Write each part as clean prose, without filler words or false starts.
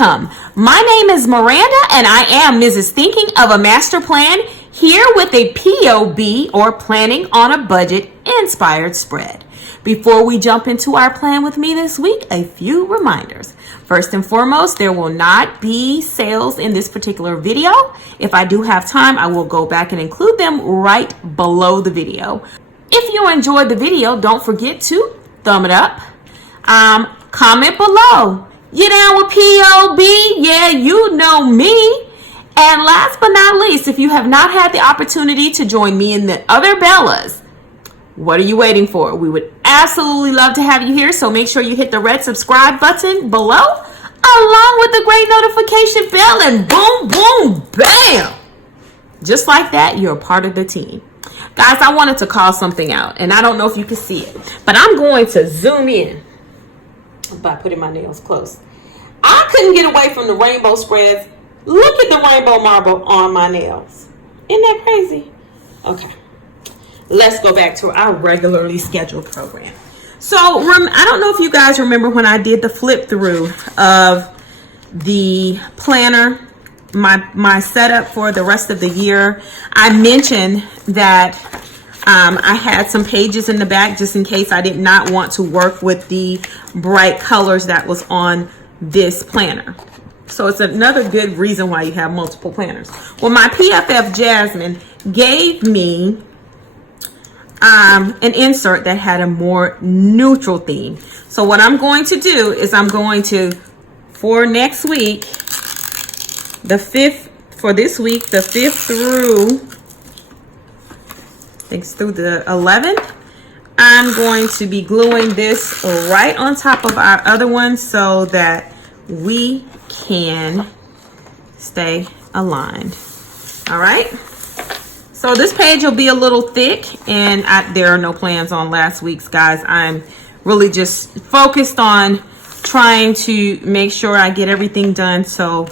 Welcome. My name is Miranda and I am Mrs. Thinking of a Master Plan, here with a POB or Planning on a Budget inspired spread. Before we jump into our plan with me this week, a few reminders. First and foremost, there will not be sales in this particular video. If I do have time, I will go back and include them right below the video. If you enjoyed the video, don't forget to thumb it up. Comment below. You down with POB? Yeah, you know me. And last but not least, if you have not had the opportunity to join me and the other Bellas, what are you waiting for? We would absolutely love to have you here. So make sure you hit the red subscribe button below, along with the great notification bell, and boom, boom, bam. Just like that, you're a part of the team. Guys, I wanted to call something out, and I don't know if you can see it, but I'm going to zoom in by putting my nails close. I couldn't get away from the rainbow spreads. Look at the rainbow marble on my nails. Isn't that crazy? Okay. Let's go back to our regularly scheduled program. So I don't know if you guys remember when I did the flip through of the planner, my setup for the rest of the year. I mentioned that I had some pages in the back just in case I did not want to work with the bright colors that was on this planner. So it's another good reason why you have multiple planners. Well, my PFF Jasmine gave me an insert that had a more neutral theme. So what I'm going to do is I'm going to, for next week, the 5th, for this week, the 5th through, I think it's through the 11th, I'm going to be gluing this right on top of our other one so that we can stay aligned. All right. So this page will be a little thick, and there are no plans on last week's, guys. I'm really just focused on trying to make sure I get everything done so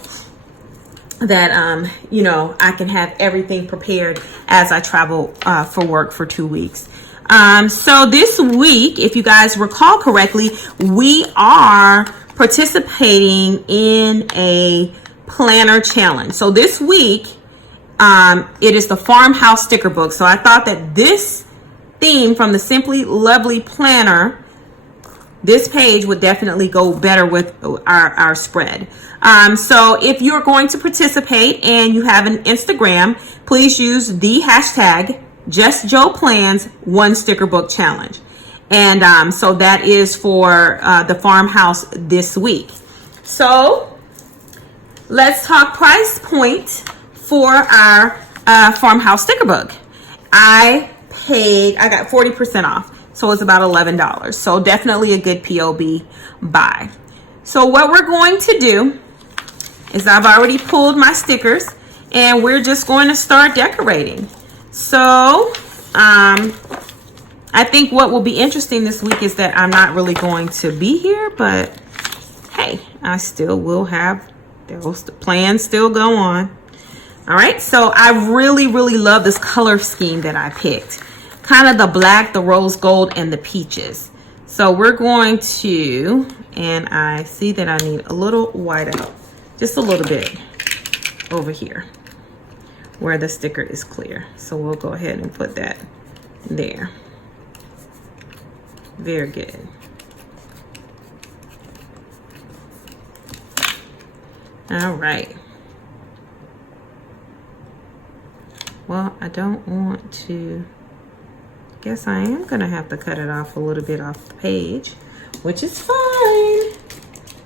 that, you know, I can have everything prepared as I travel for work for 2 weeks. So this week, if you guys recall correctly, we are participating in a planner challenge. So this week, it is the Farmhouse sticker book. So I thought that this theme from the Simply Lovely planner, this page would definitely go better with our spread. So if you're going to participate and you have an Instagram, please use the hashtag JustJoePlans1 sticker book challenge. And so that is for the Farmhouse this week. So let's talk price point for our Farmhouse sticker book. I got 40% off. So it's about $11. So definitely a good POB buy. So what we're going to do is I've already pulled my stickers and we're just going to start decorating. So I think what will be interesting this week is that I'm not really going to be here, but hey, I still will have those plans still go on. All right, so I really love this color scheme that I picked. Kind of the black, the rose gold, and the peaches. So we're going to, and I see that I need a little white out, just a little bit over here where the sticker is clear. So we'll go ahead and put that there. Very good. All right. Well, I don't want to, guess I am gonna have to cut it off a little bit off the page, which is fine.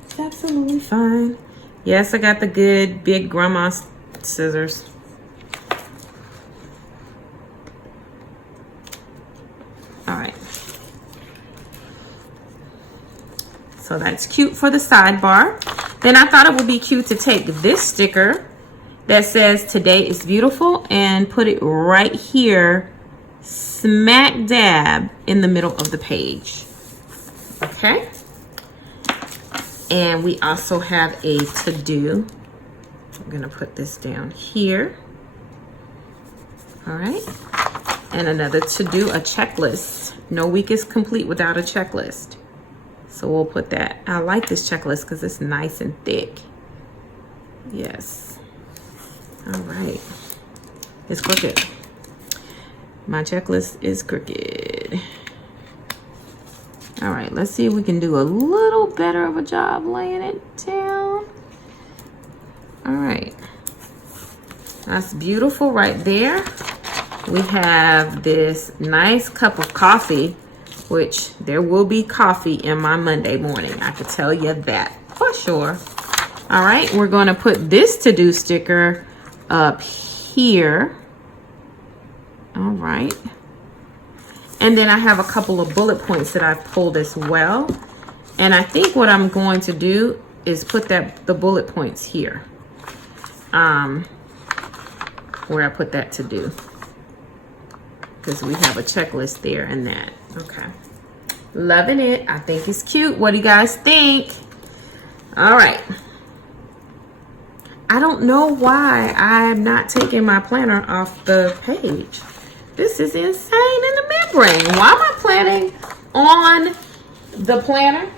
It's absolutely fine. Yes, I got the good big grandma's scissors. All right. So that's cute for the sidebar. Then I thought it would be cute to take this sticker that says "Today is Beautiful" and put it right here, smack dab in the middle of the page. Okay. And we also have a to-do. I'm gonna put this down here. All right. And another to-do, a checklist. No week is complete without a checklist. So we'll put that. I like this checklist because it's nice and thick. Yes. All right. It's crooked. My checklist is crooked. All right, let's see if we can do a little better of a job laying it down. All right. That's beautiful right there. We have this nice cup of coffee, which there will be coffee in my Monday morning. I can tell you that for sure. All right, we're going to put this to-do sticker up here. All right. And then I have a couple of bullet points that I've pulled as well. And I think what I'm going to do is put the bullet points here. Where I put that to do. Because we have a checklist there and that. Okay. Loving it. I think it's cute. What do you guys think? All right. I don't know why I'm not taking my planner off the page. This is insane in the membrane. Why am I planning on the planner?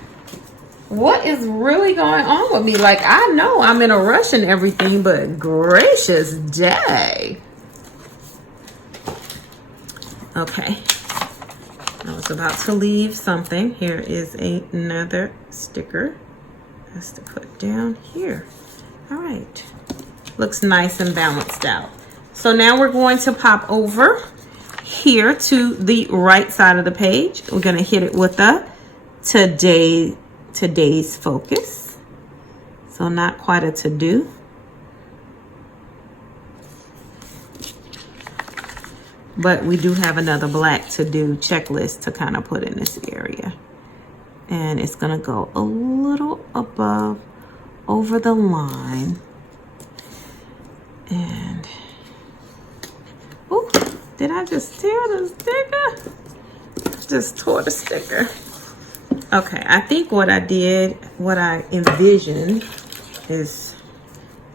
What is really going on with me? Like, I know I'm in a rush and everything, but gracious day. Okay. I was about to leave something. Here is another sticker. That's to put down here. All right. Looks nice and balanced out. So now we're going to pop over here to the right side of the page. We're going to hit it with a today's focus. So not quite a to-do. But we do have another black to-do checklist to kind of put in this area. And it's going to go a little above over the line. And oh, did I just tear the sticker? Just tore the sticker. Okay, I think what I envisioned is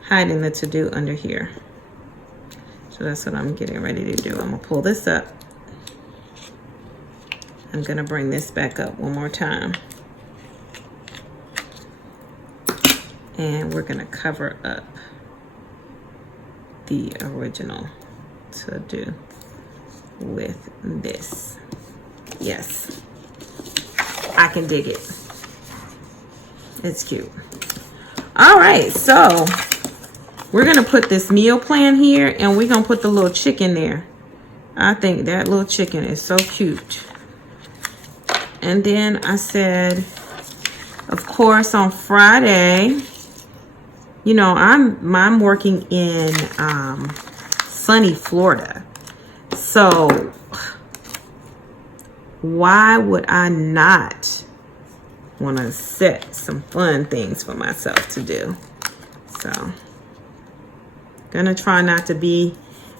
hiding the to-do under here. So that's what I'm getting ready to do. I'm gonna pull this up. I'm gonna bring this back up one more time. And we're gonna cover up the original to-do with this. Yes, I can dig it. It's cute. All right, so we're gonna put this meal plan here and we're gonna put the little chicken there. I think that little chicken is so cute. And then I said, of course, on Friday, you know, I'm working in sunny Florida. So why would I not want to set some fun things for myself to do? So gonna try not to be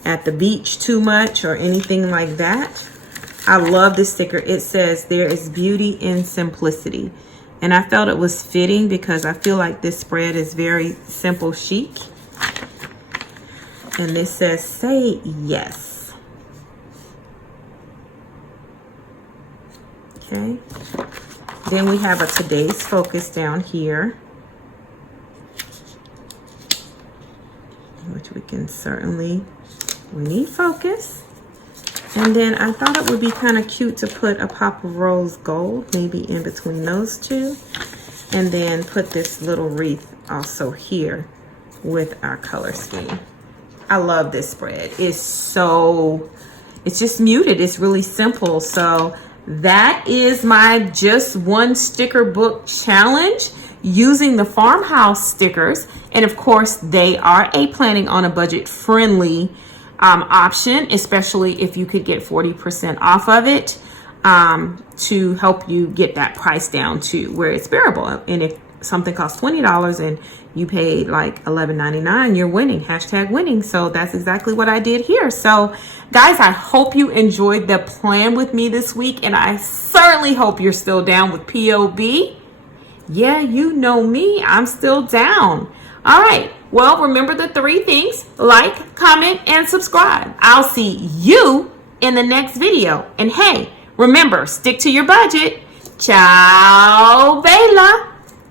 at the beach too much or anything like that. I love this sticker. It says there is beauty in simplicity. And I felt it was fitting because I feel like this spread is very simple chic. And this says, say yes. Okay. Then we have a today's focus down here, which we can certainly, we need focus. And then I thought it would be kind of cute to put a pop of rose gold, maybe in between those two. And then put this little wreath also here with our color scheme. I love this spread. It's just muted. It's really simple. So that is my just one sticker book challenge using the farmhouse stickers. And of course, they are a planning on a budget friendly option, especially if you could get 40% off of it to help you get that price down to where it's bearable. And if something costs $20 and you paid like $11.99, you're winning, hashtag winning. So that's exactly what I did here. So guys, I hope you enjoyed the plan with me this week, and I certainly hope you're still down with POB. Yeah, you know me, I'm still down. All right, well, remember the 3 things: like, comment, and subscribe. I'll see you in the next video. And hey, remember, stick to your budget. Ciao, Bella.